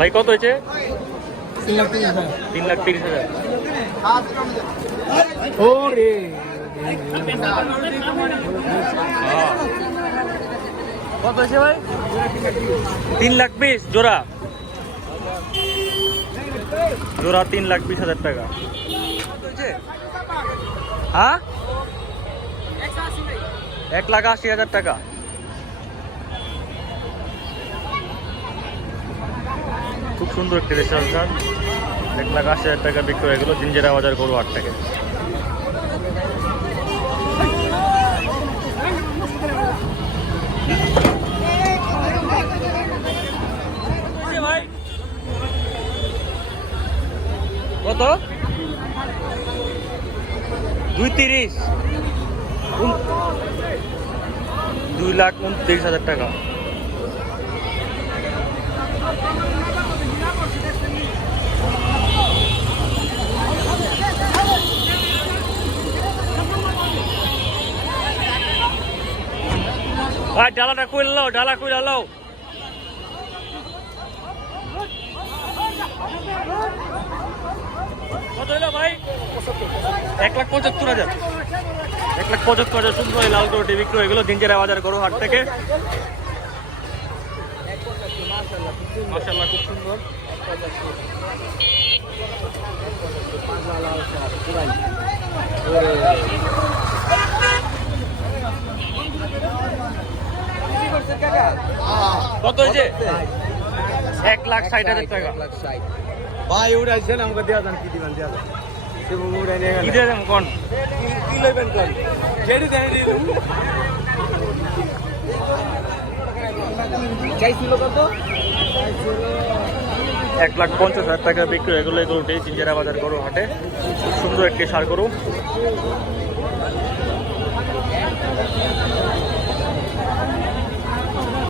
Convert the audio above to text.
ভাই কত হয়েছে? তিন লাখ তিরিশ হাজার। কত হয়েছে ভাই? তিন লাখ বিশ জোড়া। জোড়া তিন লাখ বিশ হাজার টাকা। হ্যাঁ? এক লাখ আশি হাজার টাকা খুব সুন্দর একটি রেস্টুরেন্ট এক লাখ আশি হাজার টাকা বিক্রি হয়ে গেল জিঞ্জেরা বাজার গরু আট টাকা কত? দুই তিরিশ দুই লাখ উনত্রিশ হাজার টাকা। আর ডালাটা কই লাও, ডালা কই লাও হইল ভাই? এক লাখ পঁচাত্তর হাজার। এক লাখ পঁচাত্তর হাজার সুন্দর লাল গরুটি বিক্রি হয়ে গেলো দিনজেরা বাজার গরু হাট থেকে খুব সুন্দর। কত হয়েছে? এক লাখ ষাট হাজার টাকা। ভাই উড়াইছেন আমাকে দেওয়া যান কি দিবেন দেওয়া যান। কি দিয়ে কোন? কি লইবেন কোন? যেটি দেন চাইছিল কত? এক লাখ পঞ্চাশ হাজার টাকা বিক্রি হয়ে গেলো এই গরুটি চিঞ্জেরা বাজার গরু হাটে। খুব সুন্দর একটি সার গরু।